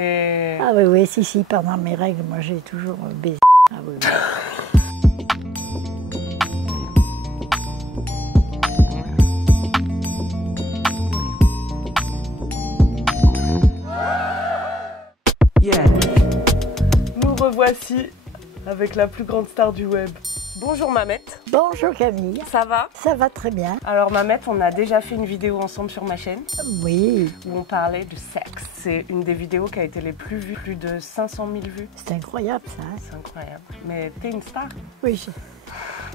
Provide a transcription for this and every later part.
Et... Ah oui, oui, si, pendant mes règles, moi j'ai toujours baisé. Ah oui, oui. Yeah. Nous revoici avec la plus grande star du web. Bonjour Mamette. Bonjour Camille. Ça va? Ça va très bien. Alors Mamette, on a déjà fait une vidéo ensemble sur ma chaîne. Oui. Où on parlait du sexe. C'est une des vidéos qui a été les plus vues, plus de 500 000 vues. C'est incroyable ça. Hein? C'est incroyable. Mais t'es une star. Oui.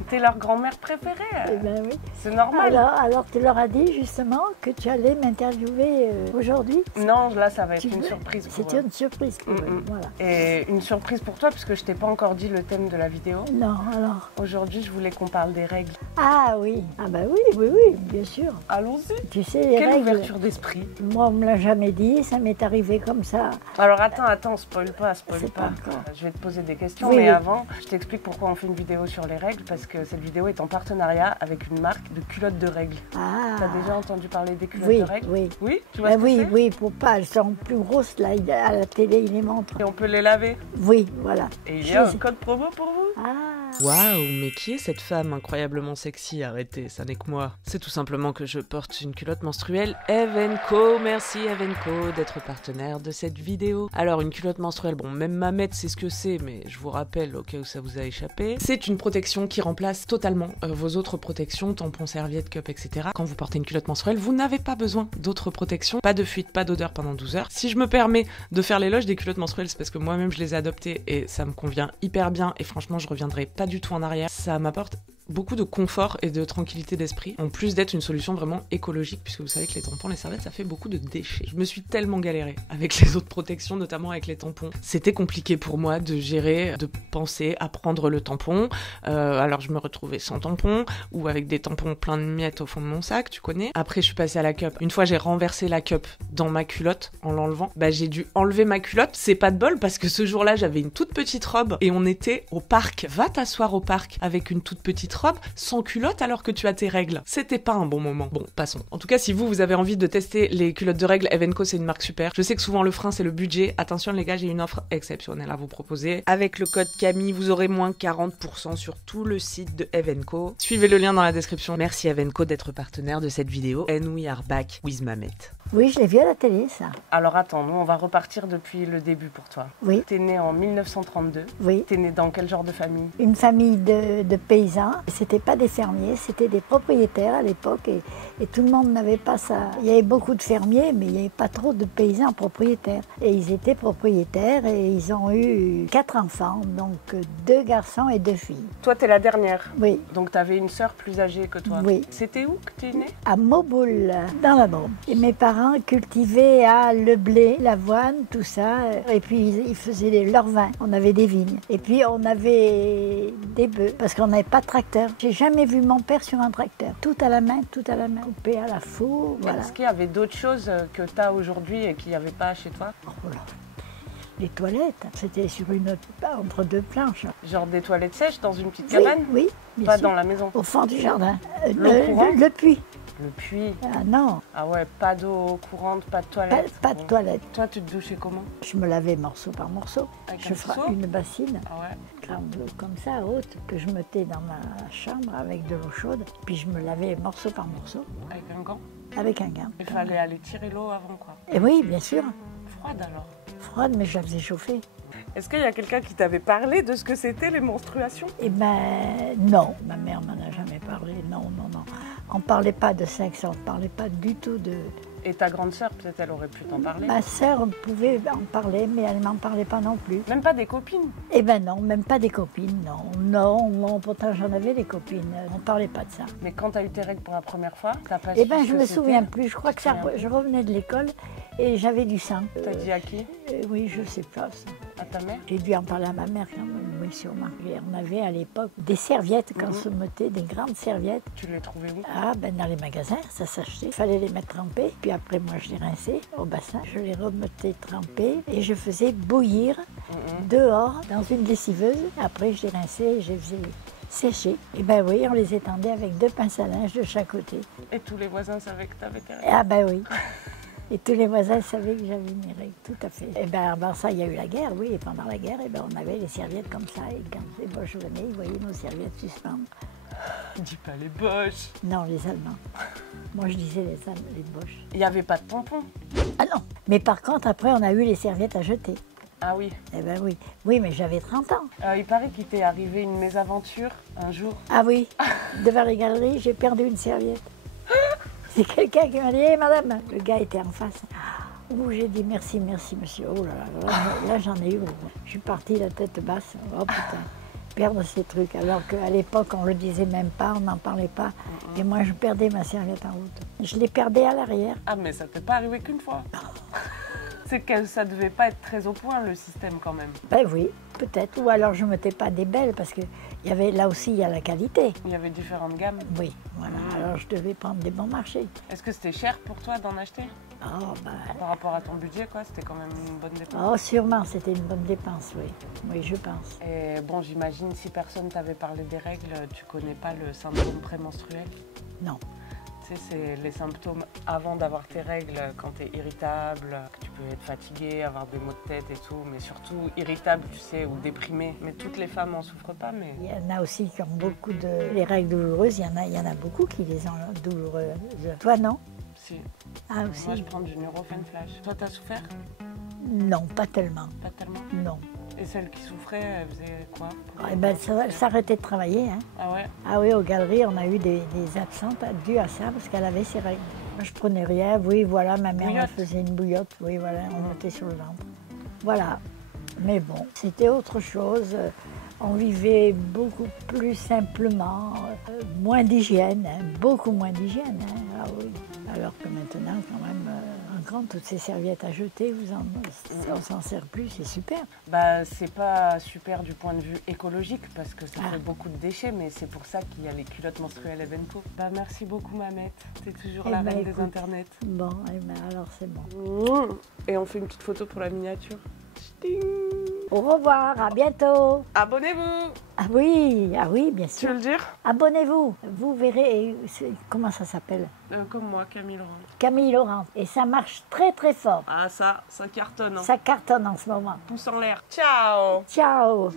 T'es leur grand-mère préférée. Eh ben oui. C'est normal. Alors tu leur as dit justement que tu allais m'interviewer aujourd'hui? Non, là ça va être une surprise pour eux. C'était une surprise pour eux, voilà. Et une surprise pour toi, puisque je t'ai pas encore dit le thème de la vidéo. Non, alors? Aujourd'hui, je voulais qu'on parle des règles. Ah oui, ah bah oui, bien sûr. Allons-y. Tu sais, les Quelle règles, ouverture d'esprit. moi on me l'a jamais dit, ça m'est arrivé comme ça. Alors attends, spoil pas. Pas encore. Je vais te poser des questions, Oui, mais oui. Avant, je t'explique pourquoi on fait une vidéo sur les règles, parce que cette vidéo est en partenariat avec une marque de culottes de règles. Ah. T'as déjà entendu parler des culottes Oui, de règles? oui. Oui, tu vois ce que Oui, c'est? oui, pour pas, elles sont plus grosses là, à la télé, ils les montrent. Et on peut les laver. Oui, voilà. Et il y a un code promo pour vous. Ah. Waouh, mais qui est cette femme incroyablement sexy? Arrêtez, ça n'est que moi. C'est tout simplement que je porte une culotte menstruelle Evenco. Merci Evenco d'être partenaire de cette vidéo. Alors une culotte menstruelle, bon même Mamette sait ce que c'est, mais je vous rappelle au cas où ça vous a échappé. C'est une protection qui remplace totalement vos autres protections, tampons, serviettes, cup, etc. Quand vous portez une culotte menstruelle, vous n'avez pas besoin d'autres protections. Pas de fuite, pas d'odeur pendant 12 heures. Si je me permets de faire l'éloge des culottes menstruelles, c'est parce que moi-même je les ai adoptées et ça me convient hyper bien et franchement je reviendrai pas du tout en arrière. Ça m'apporte beaucoup de confort et de tranquillité d'esprit, en plus d'être une solution vraiment écologique, puisque vous savez que les tampons, les serviettes, ça fait beaucoup de déchets. Je me suis tellement galérée avec les autres protections, notamment avec les tampons. C'était compliqué pour moi de gérer, de penser à prendre le tampon. Alors je me retrouvais sans tampon, ou avec des tampons pleins de miettes au fond de mon sac, tu connais. Après je suis passée à la cup. Une fois j'ai renversé la cup dans ma culotte en l'enlevant, bah j'ai dû enlever ma culotte. C'est pas de bol parce que ce jour-là j'avais une toute petite robe et on était au parc. Va t'asseoir au parc avec une toute petite robe sans culotte alors que tu as tes règles. C'était pas un bon moment. Bon, passons. En tout cas, si vous avez envie de tester les culottes de règles, Evenco c'est une marque super. Je sais que souvent le frein c'est le budget. Attention les gars, j'ai une offre exceptionnelle à vous proposer. Avec le code Camille, vous aurez moins 40% sur tout le site de Evenco. Suivez le lien dans la description. Merci Evenco d'être partenaire de cette vidéo. And we are back with Mamette. Oui, je l'ai vu à la télé, ça. Alors attends, nous on va repartir depuis le début pour toi. Oui. T'es née en 1932. Oui. T'es née dans quel genre de famille? Une famille de paysans. C'était pas des fermiers, c'était des propriétaires à l'époque et tout le monde n'avait pas ça. Il y avait beaucoup de fermiers, mais il n'y avait pas trop de paysans propriétaires. Et ils étaient propriétaires et ils ont eu 4 enfants, donc 2 garçons et 2 filles. Toi, t'es la dernière. Oui. Donc t'avais une sœur plus âgée que toi. Oui. C'était où que t'es née? À Mauboul, dans la Drôme. Et mes parents cultivaient le blé, l'avoine, tout ça. Et puis ils faisaient leur vin. On avait des vignes. Et puis on avait des bœufs, parce qu'on n'avait pas de tracteur. J'ai jamais vu mon père sur un tracteur. Tout à la main, coupé à la four, voilà. Est-ce qu'il y avait d'autres choses que tu as aujourd'hui et qu'il n'y avait pas chez toi? Oh là. Les toilettes, c'était sur entre 2 planches. Genre des toilettes sèches dans une petite cabane? Oui, bien Pas sûr. dans la maison? Au fond du jardin. Le puits. Le puits? Ah non. Ah ouais, pas d'eau courante, pas de toilette? Pas de toilette. Toi, tu te douchais comment? Je me lavais morceau par morceau. Avec Je un ferais seau? une bassine, Ah ouais. grande comme ça, haute, que je mettais dans ma chambre avec de l'eau chaude. Puis je me lavais morceau par morceau. Avec un gant? Avec un gant. Il fallait aller tirer l'eau avant quoi? Et oui, bien sûr. Froide alors? Froide, mais je la faisais chauffer. Est-ce qu'il y a quelqu'un qui t'avait parlé de ce que c'était les menstruations? Eh ben non, ma mère m'en a jamais parlé, non. On ne parlait pas de sexe, on ne parlait pas du tout de... Et ta grande sœur, peut-être elle aurait pu t'en parler? Ma sœur pouvait en parler, mais elle m'en parlait pas non plus. Même pas des copines? Eh ben non, même pas des copines, non, pourtant j'en avais des copines, on ne parlait pas de ça. Mais quand t'as eu tes règles pour la première fois, t'as pas Eh su ben ce je que me c'était? souviens plus, je crois que ça, Rien. je revenais de l'école et j'avais du sang. T'as dit à qui? Oui, je sais pas ça. À ta mère? J'ai dû en parler à ma mère quand même, oui, sûrement. Et on avait à l'époque des serviettes quand on se mettait, des grandes serviettes. Tu l'as trouvé où? Ah, ben dans les magasins, ça s'achetait. Il fallait les mettre trempées. Puis après, moi, je les rinçais au bassin. Je les remettais trempées et je faisais bouillir dehors dans une lessiveuse. Après, je les rinçais et je les faisais sécher. Et ben oui, on les étendait avec 2 pinces à linge de chaque côté. Et tous les voisins savaient que t'avais tes règles? Ah ben oui. Et tous les voisins savaient que j'avais mes règles, tout à fait. Et bien, avant ça, il y a eu la guerre, oui. Et pendant la guerre, on avait les serviettes comme ça. Et quand les Boches venaient, ils voyaient nos serviettes suspendre. Dis pas les Boches. Non, les Allemands. Moi, je disais les Boches. Il n'y avait pas de tampons. Ah non. Mais par contre, après, on a eu les serviettes à jeter. Ah oui. Eh ben oui. Oui, mais j'avais 30 ans. Il paraît qu'il t'est arrivé une mésaventure un jour. Ah oui. Devant les galeries, j'ai perdu une serviette. C'est quelqu'un qui m'a dit, hé madame, le gars était en face. Où j'ai dit merci, merci monsieur. Oh là là, là j'en ai eu. Je suis partie la tête basse. Oh putain, perdre ces trucs. Alors qu'à l'époque, on ne le disait même pas, on n'en parlait pas. Et moi, je perdais ma serviette en route. Je les perdais à l'arrière. Ah mais ça t'est pas arrivé qu'une fois. C'est que ça devait pas être très au point le système quand même. Ben oui, peut-être. Ou alors je ne mettais pas des belles parce que là aussi, il y a la qualité. Il y avait différentes gammes. Oui, voilà. Alors je devais prendre des bons marchés. Est-ce que c'était cher pour toi d'en acheter? Oh, ben... Par rapport à ton budget, quoi, c'était quand même une bonne dépense. Oh, sûrement, c'était une bonne dépense, oui. Oui, je pense. Et bon, j'imagine, si personne t'avait parlé des règles, tu connais pas le syndrome prémenstruel? Non. Tu sais, c'est les symptômes avant d'avoir tes règles, quand tu es irritable, que tu peux être fatigué, avoir des maux de tête et tout, mais surtout irritable, tu sais, ou déprimé. Mais toutes les femmes n'en souffrent pas, mais... Il y en a aussi qui ont beaucoup de... Les règles douloureuses, il y en a beaucoup qui les ont douloureuses. Toi, non? Si. Ah, aussi? Moi, je prends du Nurofen Flash. Toi, t'as souffert? Non, pas tellement. Pas tellement? Non. Et celle qui souffrait, elle faisait quoi? Eh ben, ça s'arrêtait de travailler. Hein. Ah ouais? Ah oui, aux galeries, on a eu des absentes dues à ça parce qu'elle avait ses règles. Moi, je prenais rien. Oui, voilà, ma mère Bouillotte. elle faisait une bouillotte. Oui, voilà, on mettait sur le ventre. Voilà. Mais bon, c'était autre chose. On vivait beaucoup plus simplement, moins d'hygiène, hein, beaucoup moins d'hygiène. Hein. Ah oui. Alors que maintenant, quand même, encore toutes ces serviettes à jeter, on s'en sert plus, c'est super. Bah, c'est pas super du point de vue écologique parce que ça fait beaucoup de déchets, mais c'est pour ça qu'il y a les culottes menstruelles Evenco. Bah, merci beaucoup, Mamette. T'es toujours la reine des internets. Bon, eh ben, alors c'est bon. Et on fait une petite photo pour la miniature. Ding. Au revoir, à bientôt. Abonnez-vous. Ah oui, bien sûr. Tu veux le dire? Abonnez-vous, vous verrez, comment ça s'appelle? Comme moi, Camille Laurent. Camille Laurent. Et ça marche très très fort. Ah ça cartonne. Hein. Ça cartonne en ce moment. Pouce en l'air. Ciao. Ciao.